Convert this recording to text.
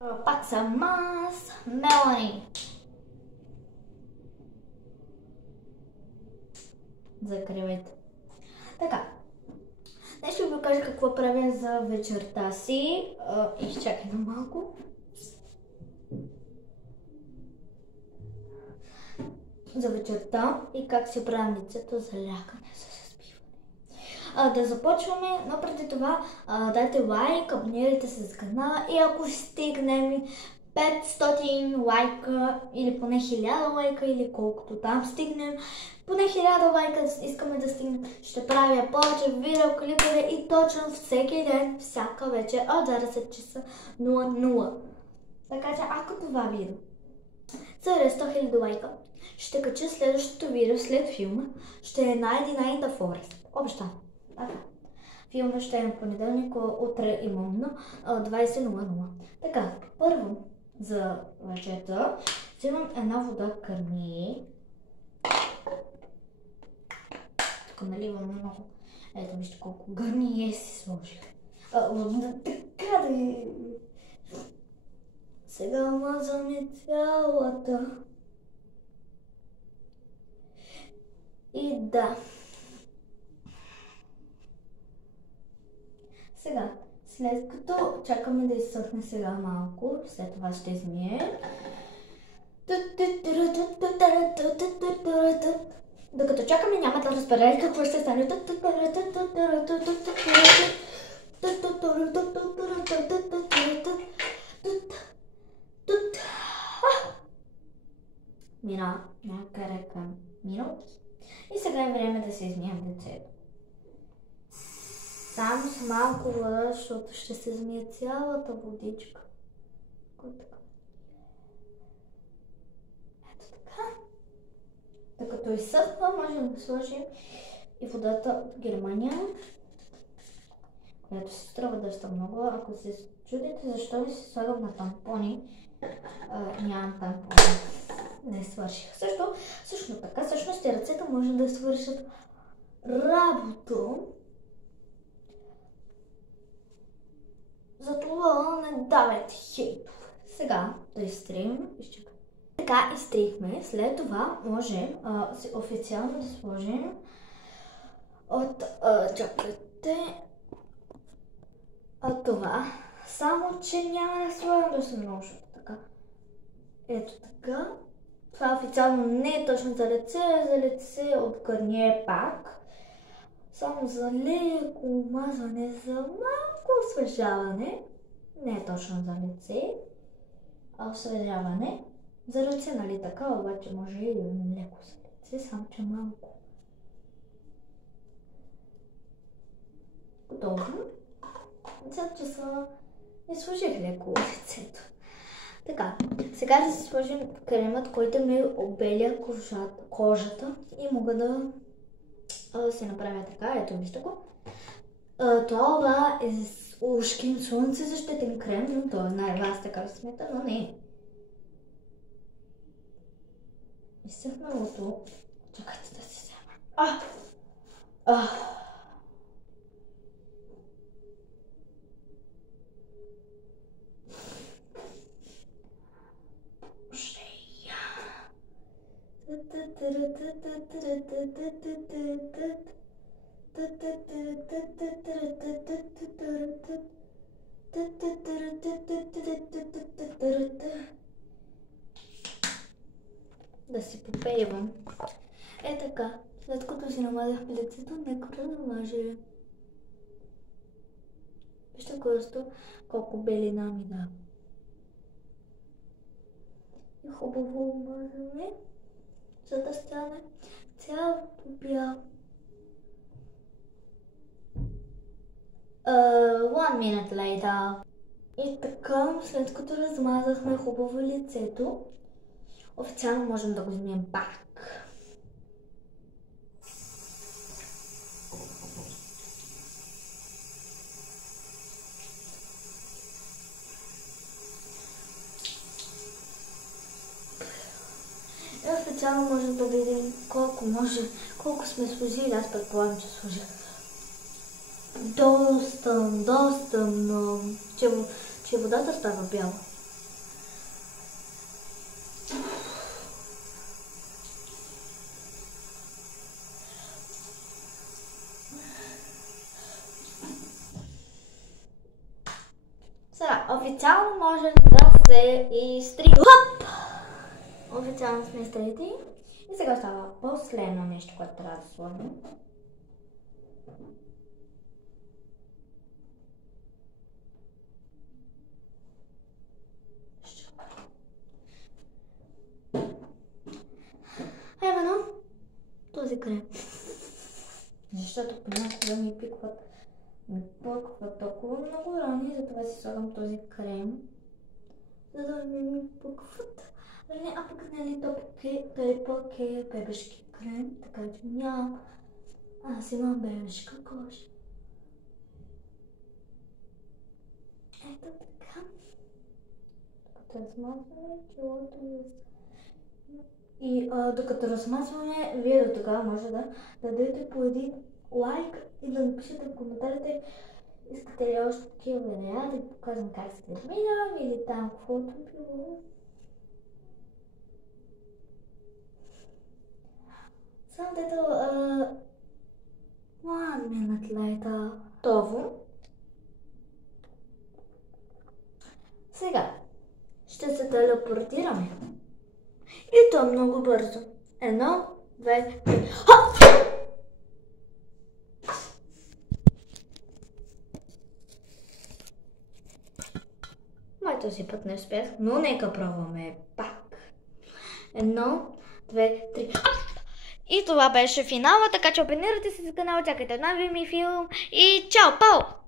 Пак съм аз, Мелани. Закривайте. Така. Днес ще ви покажа какво правя за вечерта си. Изчакай на малко. За вечерта и как си правя лицето за лягане с разбиване. Да започваме, но преди това дайте лайк, абонирайте се за канала и ако стигнем 500 лайка или поне 1000 лайка или колкото там стигнем, поне 1000 лайка искаме да стигнем, ще правя повече видеоклипове и точно всеки ден, всяка вечер от 20 часа 00. Така че ако това видео събере 100 000 лайка, ще кача следващото видео след филма, ще е Night in the Forest. Обещавам. Така. Филма ще е на понеделник, утре именно 20:00. Така, първо за вечерта взимам една вода Гарниер. Тук наливам много. Ето вижте колко Гарниер си сложих. Така да. Сега мазаме цялата. И да. Сега, след като чакаме да изсъхне сега малко, след това ще измием. Докато чакаме, няма да разберете какво ще стане. Мина, някъде към минути. И сега е време да се измием лицето. Само с малко вода, защото ще се измие цялата водичка. Ето така. Докато изсъхва, можем да сложим и водата от Германия, която се струва доста много. Ако се чудите защо ми се слагам на тампони, нямам тампони. Не свърших. Също така, всъщност и ръцете може да свършат работа. Затова не давайте хейтове. Сега да изтрием. Така изтрихме. След това можем официално да сложим от чакайте това. Само, че няма да слагам да се много така. Ето така. Това официално не е точно за лице, за лице от Гарниер пак. Само за леко мазване, за малко освежаване. Не е точно за лице, а освежаване. За ръце, нали така, обаче може и леко за лице, само че малко. Готово. След часа не сложих леко лицето. Така, сега да си сложим кремът, който ми обеля кожата и мога да си направя така. Ето, вижте го. Това е ушкин слънце защитен крем, но той е най-вас така смета, но не. Изсъхналото. Чакайте да си взема. Да си попеевам. Е така, след като си намазах лицето, нека да намажа. Вижте просто колко белина ми дава. И хубаво мазаме, за да стане цялото бяло. 1 minute later. И така, след като размазахме хубаво лицето, официално можем да го измием пак. И официално можем да видим колко сме сложили. Аз предполагам, че сложих доста много, че водата става бяла. Сега, официално можем да се изтрим. Хоп! Официално сме изтрити. И сега става последно нещо, което трябва да сложим. Именно този крем. Защото понякога ми пъкват толкова много рани, затова си слагам този крем, за да не ми пъкват. А пък нали той пък е бебешки крем, така че няма. Аз имам бебешка кожа. Ето така. Докато размазваме челото и докато размазваме, вие до тогава може да дадете по един лайк и да напишете в коментарите искате ли още такива видеа, да ви показвам как се минавам или там каквото било. Само дето минут later. Готово. Сега ще се телепортираме. И то много бързо. 1, 2, 3. Този път не успях, но нека пробваме пак. 1, 2, 3. И това беше финала, така че абонирайте се за канала, чакайте нови ми филм и чао, пао!